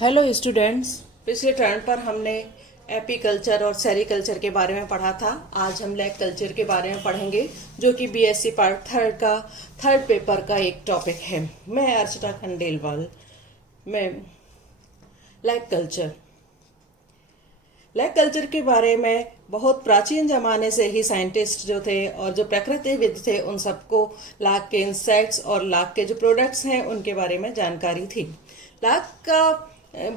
Hello students. पिछले turn पर हमने एपीकल्चर और सेरीकल्चर के बारे में पढ़ा था। आज हम लैग कल्चर के बारे में पढ़ेंगे, जो कि बीएससी पार्ट थर्ड का थर्ड पेपर का एक टॉपिक है। मैं अर्चिता खंडेलवाल। मैं लैग कल्चर के बारे में बहुत प्राचीन जमाने से ही साइंटिस्ट जो थे और जो प्रकृतिविद थे, उन सबको लाख के इंसेक्ट्स और लाख के जो प्रोडक्ट्स हैं उनके बारे में जानकारी थी। लाख का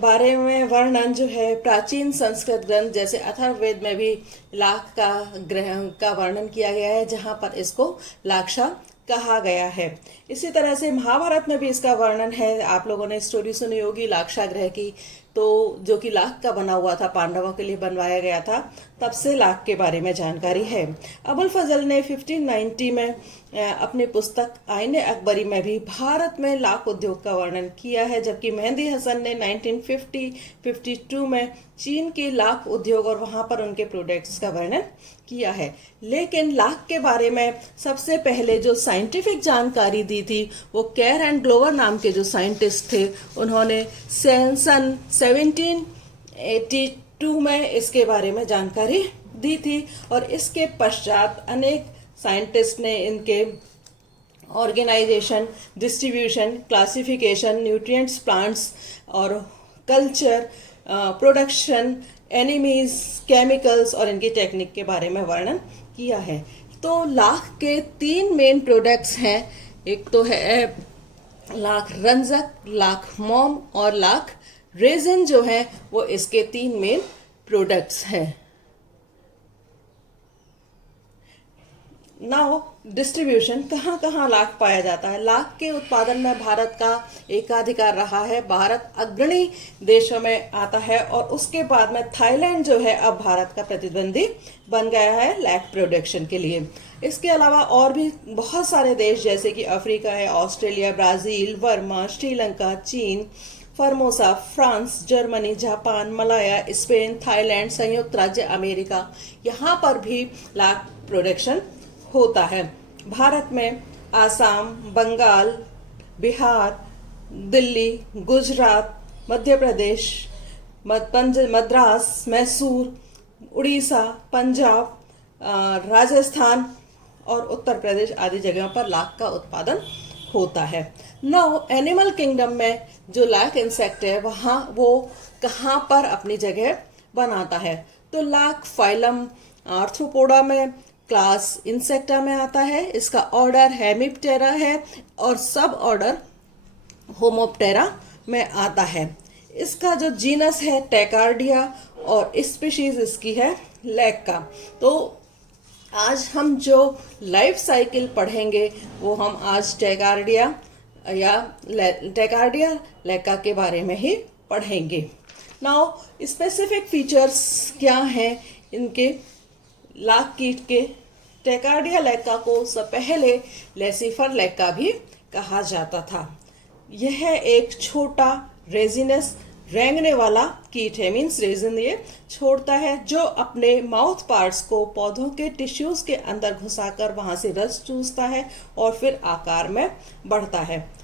बारे में वर्णन जो है प्राचीन संस्कृत ग्रंथ जैसे अथर्ववेद में भी लाख का ग्रह का वर्णन किया गया है, जहां पर इसको लाक्षा कहा गया है। इसी तरह से महाभारत में भी इसका वर्णन है। आप लोगों ने स्टोरी सुनी होगी लाक्षा ग्रह की, तो जो कि लाख का बना हुआ था, पांडवों के लिए बनवाया गया था। तब से लाख के बारे में जानकारी है। अबुल फजल ने 1590 में अपनी पुस्तक आईने अकबरी में भी भारत में लाख उद्योग का वर्णन किया है, जबकि मेहंदी हसन ने 1952 में चीन के लाख उद्योग और वहां पर उनके प्रोडक्ट्स का वर्णन किया है। लेकिन लाख के बारे में सबसे पहले जो साइंटिफिक जानकारी दी थी वो केर एंड ग्लोवर नाम के जो साइंटिस्ट थे, उन्होंने सन 1782 में इसके बारे में जानकारी दी थी। और इसके पश्चात अनेक साइंटिस्ट ने इनके organisation, distribution, classification, nutrients, plants और कल्चर, प्रोडक्शन, एनिमीज, केमिकल्स और इनकी टेक्निक के बारे में वर्णन किया है। तो लाख के 3 मेन प्रोडक्ट्स हैं। एक तो है लाख रंजक, लाख मोम और लाख रेजिन, जो है वो इसके 3 मेन प्रोडक्ट्स हैं। नाउ डिस्ट्रीब्यूशन, कहाँ कहाँ लाख पाया जाता है। लाख के उत्पादन में भारत का एकाधिकार रहा है। भारत अग्रणी देशों में आता है और उसके बाद में थाईलैंड जो है अब भारत का प्रतिद्वंदी बन गया है लाख प्रोडक्शन के लिए। इसके अलावा और भी बहुत सारे देश जैसे कि अफ्रीका है, ऑस्ट्रेलिया, ब्राजील, बर्मा, श्रीलंका, चीन, Formosa, France, Germany, Japan, Malaya, Spain, Thailand, संयुक्त राज्य अमेरिका, यहाँ पर भी लाख प्रोडक्शन होता है। भारत में आसाम, बंगाल, बिहार, दिल्ली, गुजरात, मध्य प्रदेश, मद्रास, मैसूर, उड़ीसा, पंजाब, राजस्थान और उत्तर प्रदेश आदि जगहों पर लाख का उत्पादन होता है। नाउ एनिमल किंगडम में जो लाख इंसेक्ट है वहाँ वो कहाँ पर अपनी जगह बनाता है, तो लाख फाइलम आर्थ्रोपोडा में क्लास इंसेक्टा में आता है। इसका ऑर्डर हेमिप्टेरा है और सब ऑर्डर होमोप्टेरा में आता है। इसका जो जीनस है टेकार्डिया और स्पीशीज इसकी है लैक्का। तो आज हम जो लाइफ साइकिल पढ़ेंगे वो हम आज टेकार्डिया लैक्का के बारे में ही पढ़ेंगे। नाउ स्पेसिफिक फीचर्स क्या हैं इनके लाख कीट के। टेकार्डिया लैक्का को सब पहले लेसिफर लैक्का भी कहा जाता था। यह एक छोटा रेजिनस रेंगने वाला कीट है, मीन्स रेजिन ये छोड़ता है, जो अपने माउथ पार्ट्स को पौधों के टिश्यूज के अंदर घुसाकर वहां से रस चूसता है और फिर आकार में बढ़ता है।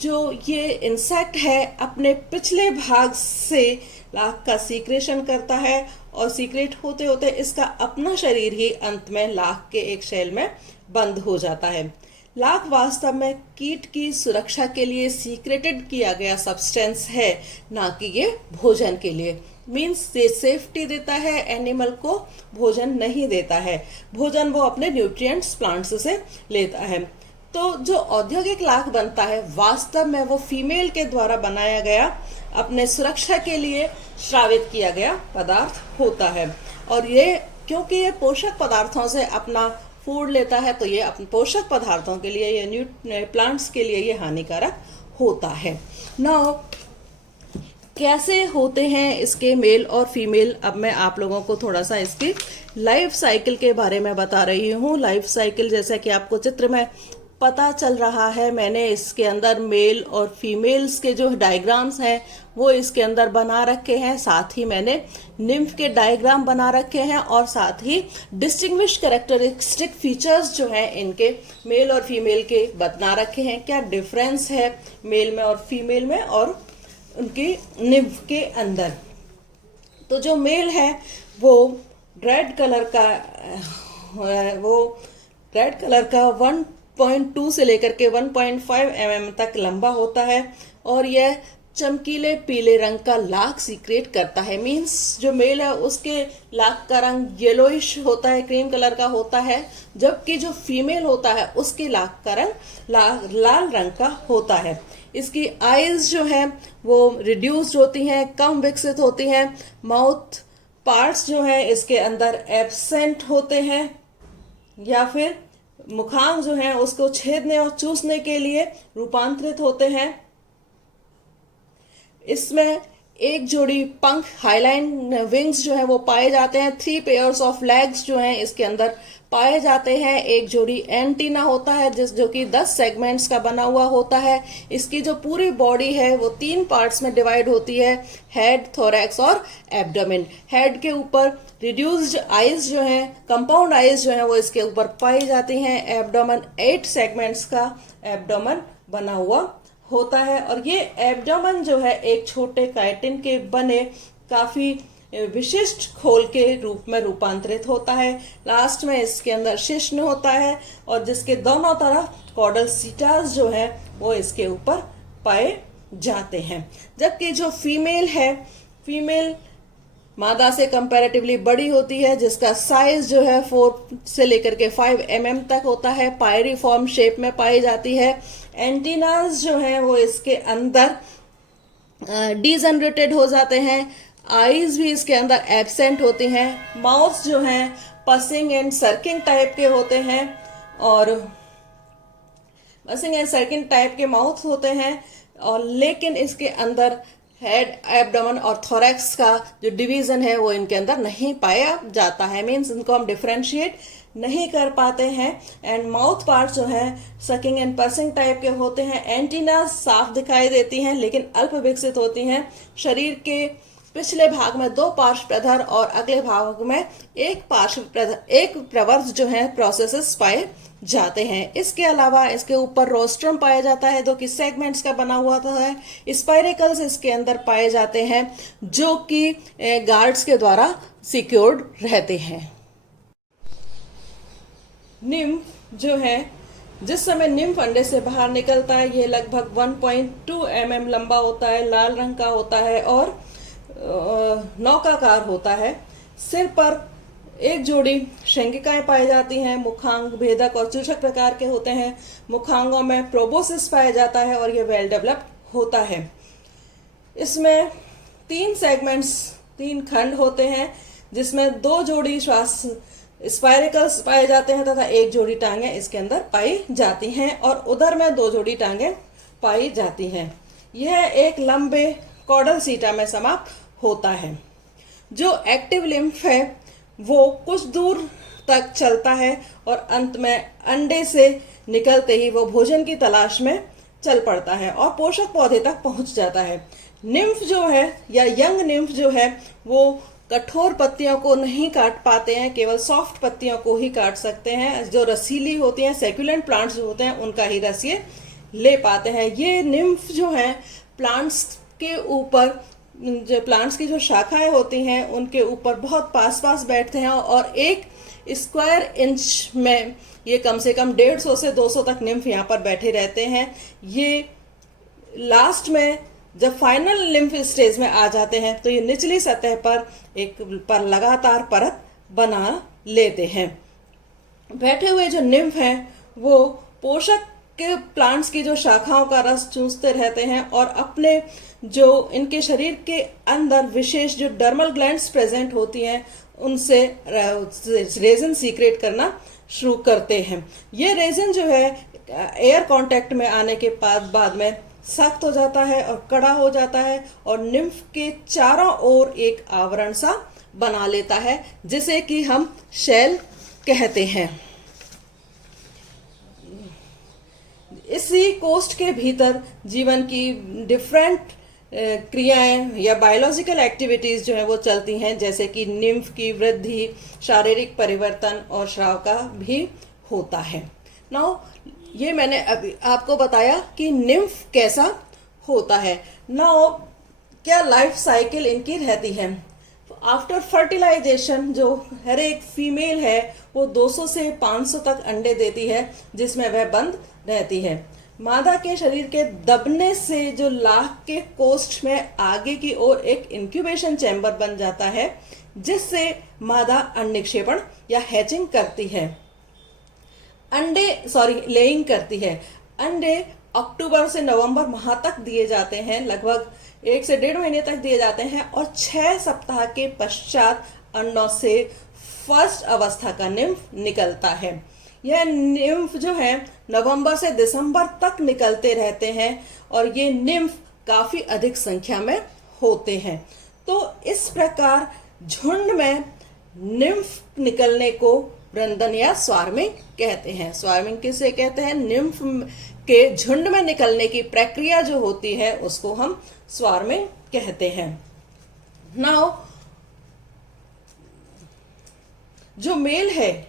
जो ये इंसेक्ट है अपने पिछले भाग से लाख का सीक्रेशन करता है और सीक्रेट होते होते इसका अपना शरीर ही अंत में लाख के एक शेल में बंद हो जाता है। लाख वास्तव में कीट की सुरक्षा के लिए सीक्रेटेड किया गया सब्सटेंस है, ना कि ये भोजन के लिए। मीन्स ये सेफ्टी देता है, एनिमल को भोजन नहीं देता है। भोजन वो अपने न्यूट्रिएंट्स प्लांट्स से लेता है। तो जो औद्योगिक लाख बनता है वास्तव में वो फीमेल के द्वारा बनाया गया, अपने सुरक्षा के लिए श्रावित किया गया पदार्थ होता है। और ये क्योंकि ये पोषक पदार्थों से अपना फूड लेता है, तो ये अपने पोषक पदार्थों के लिए, ये प्लांट्स के लिए ये हानिकारक होता है। नाउ कैसे होते हैं इसके मेल और फीमेल, अब मैं आप लोगों को थोड़ा सा इसकी लाइफ साइकिल के बारे में बता रही हूँ। लाइफ साइकिल जैसा कि आपको चित्र में पता चल रहा है, मैंने इसके अंदर मेल और फीमेल्स के जो डायग्राम्स हैं वो इसके अंदर बना रखे हैं। साथ ही मैंने निम्फ के डायग्राम बना रखे हैं और साथ ही डिस्टिंग्विश कैरेक्टरिस्टिक फीचर्स जो हैं इनके मेल और फीमेल के बना रखे हैं। क्या डिफरेंस है मेल में और फीमेल में और उनकी निम्फ के अंदर। तो जो मेल है वो रेड कलर का 1.2 से लेकर के 1.5 mm तक लंबा होता है और यह चमकीले पीले रंग का लाख सीक्रेट करता है। मीन्स जो मेल है उसके लाख का रंग येलोइश होता है, क्रीम कलर का होता है, जबकि जो फीमेल होता है उसके लाख का रंग लाल रंग का होता है। इसकी आईज जो है वो रिड्यूस्ड होती हैं, कम विकसित होती हैं। माउथ पार्ट्स जो है इसके अंदर एब्सेंट होते हैं या फिर मुखांग जो है उसको छेदने और चूसने के लिए रूपांतरित होते हैं। इसमें एक जोड़ी पंख हाईलाइन विंग्स जो है वो पाए जाते हैं। 3 पेयर्स ऑफ लेग्स जो हैं इसके अंदर पाए जाते हैं। एक जोड़ी एंटीना होता है जो कि 10 सेगमेंट्स का बना हुआ होता है। इसकी जो पूरी बॉडी है वो 3 पार्ट्स में डिवाइड होती है, हेड, थोरैक्स और एब्डोमेन। हेड के ऊपर रिड्यूस्ड आईज जो है, कंपाउंड आईज जो है वो इसके ऊपर पाई जाती हैं। एब्डोमेन 8 सेगमेंट्स का एब्डोमेन बना हुआ होता है और ये एब्डोमेन जो है एक छोटे काइटिन के बने काफी विशिष्ट खोल के रूप में रूपांतरित होता है। लास्ट में इसके अंदर शिश्न होता है और जिसके दोनों तरफ कॉर्डल सीटास जो है वो इसके ऊपर पाए जाते हैं। जबकि जो फीमेल है, फीमेल मादा से कंपैरेटिवली बड़ी होती है, जिसका साइज जो है 4 से लेकर के 5 mm तक होता है। पायरीफॉर्म शेप में पाई जाती है। एंटीनास जो है वो इसके अंदर डीजनरेटेड हो जाते हैं। आईज भी इसके अंदर एब्सेंट होती हैं। माउथ जो है पसिंग एंड सर्किंग टाइप के होते हैं और पसिंग एंड सर्किंग टाइप के माउथ होते हैं और लेकिन इसके अंदर हेड, एब्डोमेन और थोरैक्स का जो डिवीजन है वो इनके अंदर नहीं पाया जाता है। मीन्स इनको हम डिफरेंशिएट नहीं कर पाते हैं। एंड माउथ पार्ट जो है सकिंग एंड पर्सिंग टाइप के होते हैं। एंटीना साफ दिखाई देती हैं लेकिन अल्प विकसित होती हैं। शरीर के पिछले भाग में 2 पार्श्व प्रधर और अगले भाग में एक प्रवर्ध जो है प्रोसेसेस पाए जाते हैं। इसके अलावा इसके ऊपर रोस्ट्रम पाया जाता है जो कि सेगमेंट्स का बना हुआ है। स्पाइरेकल्स इसके अंदर पाए जाते हैं जो कि गार्ड्स के द्वारा सिक्योर्ड रहते हैं। निम्फ जो है, जिस समय निम्फ अंडे से बाहर निकलता है ये लगभग 1.2 mm लंबा होता है, लाल रंग का होता है और नौकाकार होता है। सिर पर एक जोड़ी शंगिकाएं पाई जाती हैं। मुखांग भेदक और चूषक प्रकार के होते हैं। मुखांगों में प्रोबोसिस पाया जाता है और ये वेल डेवलप्ड होता है। इसमें 3 सेगमेंट्स, 3 खंड होते हैं जिसमें 2 जोड़ी श्वास स्पाइरेकल्स पाए जाते हैं तथा एक जोड़ी टांगे इसके अंदर पाई जाती हैं और उधर में 2 जोड़ी टांगे पाई जाती हैं। यह एक लंबे कॉर्डल सीटा में समाप्त होता है। जो एक्टिव लिम्फ है वो कुछ दूर तक चलता है और अंत में अंडे से निकलते ही वो भोजन की तलाश में चल पड़ता है और पोषक पौधे तक पहुंच जाता है। निम्फ जो है या यंग निम्फ जो है वो कठोर पत्तियों को नहीं काट पाते हैं, केवल सॉफ्ट पत्तियों को ही काट सकते हैं। जो रसीली होती हैं, सेक्युलेंट प्लांट्स जो होते हैं उनका ही रस ये ले पाते हैं। ये निम्फ जो है प्लांट्स के ऊपर, जो प्लांट्स की जो शाखाएं होती हैं उनके ऊपर बहुत पास पास बैठते हैं और 1 स्क्वायर इंच में ये कम से कम 150 से 200 तक निम्फ यहाँ पर बैठे रहते हैं। ये लास्ट में जब फाइनल लिम्फ स्टेज में आ जाते हैं तो ये निचली सतह पर लगातार परत बना लेते हैं। बैठे हुए जो निम्फ हैं वो पोषक के प्लांट्स की जो शाखाओं का रस चूसते रहते हैं और अपने जो इनके शरीर के अंदर विशेष जो डर्मल ग्लैंड्स प्रेजेंट होती हैं उनसे रेजिन सीक्रेट करना शुरू करते हैं। ये रेजिन जो है एयर कांटेक्ट में आने के बाद में सख्त हो जाता है और कड़ा हो जाता है और निम्फ के चारों ओर एक आवरण सा बना लेता है जिसे कि हम शेल कहते हैं। इसी कोस्ट के भीतर जीवन की डिफरेंट क्रियाएं या बायोलॉजिकल एक्टिविटीज जो है वो चलती हैं, जैसे कि निम्फ की वृद्धि, शारीरिक परिवर्तन और स्राव का भी होता है। नाउ ये मैंने अभी आपको बताया कि निम्फ कैसा होता है। नाउ क्या लाइफ साइकिल इनकी रहती है। आफ्टर फर्टिलाइजेशन जो हर एक फीमेल है वो 200 से 500 तक अंडे देती है, जिसमें वह बंद रहती है। मादा के शरीर के दबने से जो लाख के कोष्ठ में आगे की ओर एक इंक्यूबेशन चैम्बर बन जाता है, जिससे मादा अंड निक्षेपण या हैचिंग करती है, लेइंग करती है। अंडे अक्टूबर से नवंबर माह तक दिए जाते हैं, लगभग 1 से 1.5 महीने तक दिए जाते हैं, और 6 सप्ताह के पश्चात अंडों से फर्स्ट अवस्था का निम्फ निकलता है। यह निम्फ जो है नवंबर से दिसंबर तक निकलते रहते हैं और ये निम्फ काफी अधिक संख्या में होते हैं। तो इस प्रकार झुंड में निम्फ निकलने को वृंदन या स्वार्मिंग कहते हैं। स्वार्मिंग किसे कहते हैं? निम्फ के झुंड में निकलने की प्रक्रिया जो होती है उसको हम स्वार्मिंग कहते हैं। नाउ जो मेल है,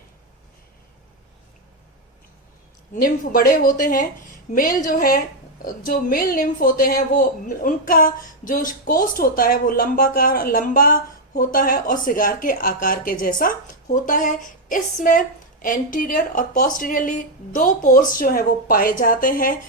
निम्फ बड़े होते हैं। मेल जो है, जो मेल निम्फ होते हैं वो उनका जो कोस्ट होता है वो लंबा होता है और सिगार के आकार के जैसा होता है। इसमें एंटीरियर और पोस्टीरियरली 2 पोर्स जो है वो पाए जाते हैं।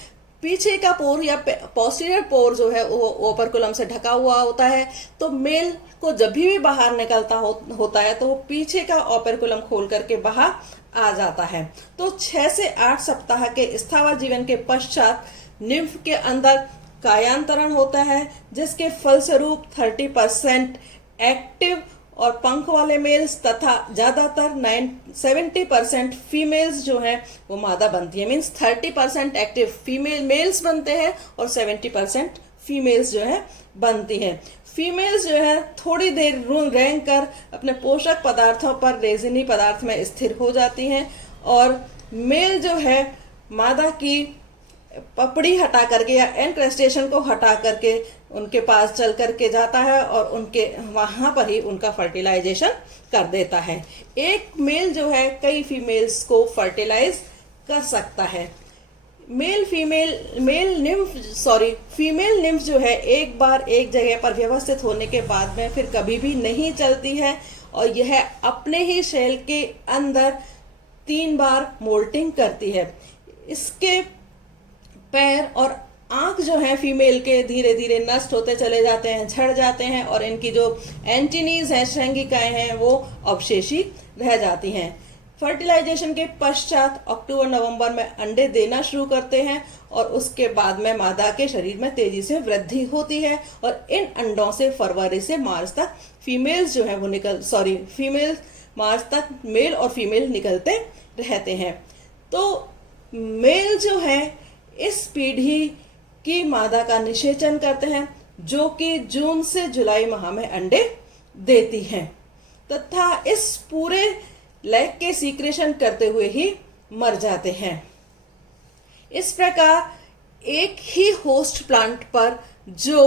पीछे का पोर या पोस्टीरियर पोर जो है वो ओपरकुलम से ढका हुआ होता है। तो मेल को जब भी बाहर निकलता होता है तो वो पीछे का ओपरकुलम खोल करके बाहर आ जाता है। तो 6 से 8 सप्ताह के स्थावर जीवन के पश्चात निम्फ के अंदर कायांतरण होता है, जिसके फलस्वरूप 30% एक्टिव और पंख वाले मेल्स तथा ज्यादातर 70% फीमेल्स जो हैं वो मादा बनती है। मीन्स 30% एक्टिव फीमेल मेल्स बनते हैं और 70% फीमेल्स जो है बनती हैं। फीमेल्स जो है थोड़ी देर रेंग कर अपने पोषक पदार्थों पर रेजिनी पदार्थ में स्थिर हो जाती हैं और मेल जो है मादा की पपड़ी हटा करके या एनक्रेस्टेशन को हटा करके उनके पास चल करके जाता है और उनके वहां पर ही उनका फर्टिलाइजेशन कर देता है। एक मेल जो है कई फीमेल्स को फर्टिलाइज कर सकता है। फीमेल निम्फ जो है एक बार एक जगह पर व्यवस्थित होने के बाद में फिर कभी भी नहीं चलती है और यह अपने ही शेल के अंदर 3 बार मोल्टिंग करती है। इसके पैर और आंख जो है फीमेल के धीरे धीरे नष्ट होते चले जाते हैं, झड़ जाते हैं और इनकी जो एंटीनीज हैं, श्रृंगिकाएं हैं, वो अवशेषी रह जाती हैं। फर्टिलाइजेशन के पश्चात अक्टूबर नवंबर में अंडे देना शुरू करते हैं और उसके बाद में मादा के शरीर में तेजी से वृद्धि होती है और इन अंडों से फरवरी से मार्च तक फीमेल्स जो है वो मार्च तक मेल और फीमेल निकलते रहते हैं। तो मेल जो है इस पीढ़ी की मादा का निषेचन करते हैं, जो कि जून से जुलाई माह में अंडे देती हैं तथा इस पूरे लैग के सीक्रेशन करते हुए ही मर जाते हैं। इस प्रकार एक ही होस्ट प्लांट पर जो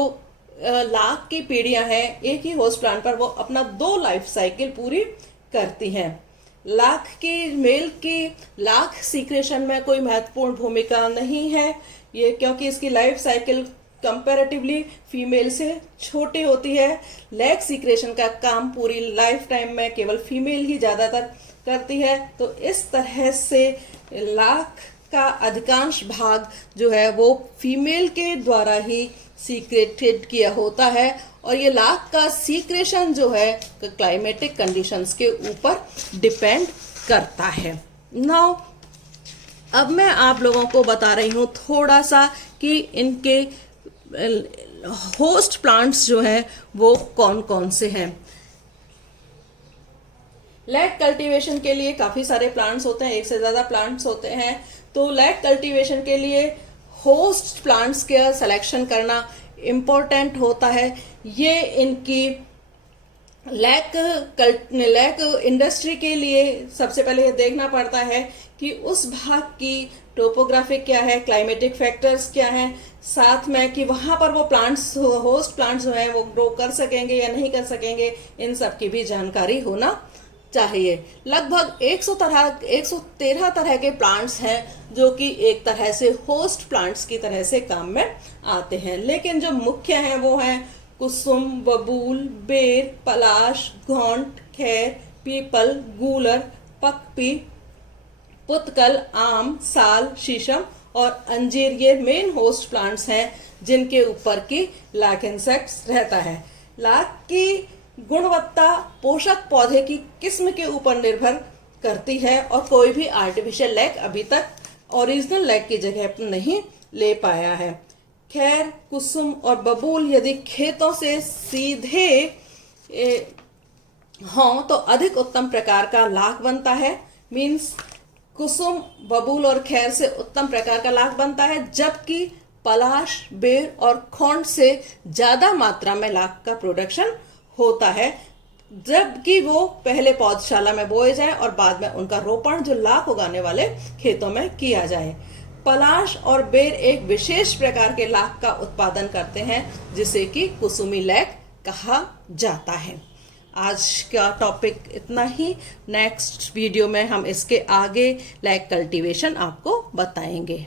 लाख की पीढ़ियां हैं, एक ही होस्ट प्लांट पर वो अपना 2 लाइफ साइकिल पूरी करती हैं। मेल की लाख सीक्रेशन में कोई महत्वपूर्ण भूमिका नहीं है ये, क्योंकि इसकी लाइफ साइकिल कंपैरेटिवली फीमेल से छोटी होती है। लैग सीक्रेशन का काम पूरी लाइफ टाइम में केवल फीमेल ही ज्यादातर करती है। तो इस तरह से लाख का अधिकांश भाग जो है वो फीमेल के द्वारा ही सीक्रेटेड किया होता है और ये लाख का सीक्रेशन जो है क्लाइमेटिक कंडीशंस के ऊपर डिपेंड करता है। नाउ अब मैं आप लोगों को बता रही हूँ थोड़ा सा कि इनके होस्ट प्लांट्स जो हैं वो कौन कौन से हैं। लैग कल्टीवेशन के लिए काफी सारे प्लांट्स होते हैं, 1 से ज्यादा प्लांट्स होते हैं। तो लैग कल्टीवेशन के लिए होस्ट प्लांट्स का सिलेक्शन करना इम्पोर्टेंट होता है। ये इनकी लैग इंडस्ट्री के लिए सबसे पहले ये देखना पड़ता है कि उस भाग की टोपोग्राफी क्या है, क्लाइमेटिक फैक्टर्स क्या हैं, साथ में कि वहां पर वो होस्ट प्लांट्स जो है वो ग्रो कर सकेंगे या नहीं कर सकेंगे, इन सब की भी जानकारी होना चाहिए। लगभग 113 तरह के प्लांट्स हैं जो कि एक तरह से होस्ट प्लांट्स की तरह से काम में आते हैं, लेकिन जो मुख्य हैं वो हैं कुसुम, बबूल, बेर, पलाश, घोंट, खैर, पीपल, गूलर, पकपी, पुतकल, आम, साल, शीशम और अंजीर ये मेन होस्ट प्लांट्स हैं जिनके ऊपर की लैक इंसेक्ट्स रहता है। लाख की गुणवत्ता पोषक पौधे की किस्म के ऊपर निर्भर करती है और कोई भी आर्टिफिशियल लैक अभी तक ओरिजिनल लैक की जगह नहीं ले पाया है। खैर, कुसुम और बबूल यदि खेतों से सीधे हों तो अधिक उत्तम प्रकार का लाख बनता है। मीन्स कुसुम, बबूल और खैर से उत्तम प्रकार का लाख बनता है, जबकि पलाश, बेर और खोंड से ज्यादा मात्रा में लाख का प्रोडक्शन होता है, जबकि वो पहले पौधशाला में बोए जाएं और बाद में उनका रोपण जो लाख उगाने वाले खेतों में किया जाए। पलाश और बेर एक विशेष प्रकार के लाख का उत्पादन करते हैं जिसे कि कुसुमी लैक कहा जाता है। आज का टॉपिक इतना ही। नेक्स्ट वीडियो में हम इसके आगे लैक कल्टीवेशन आपको बताएंगे।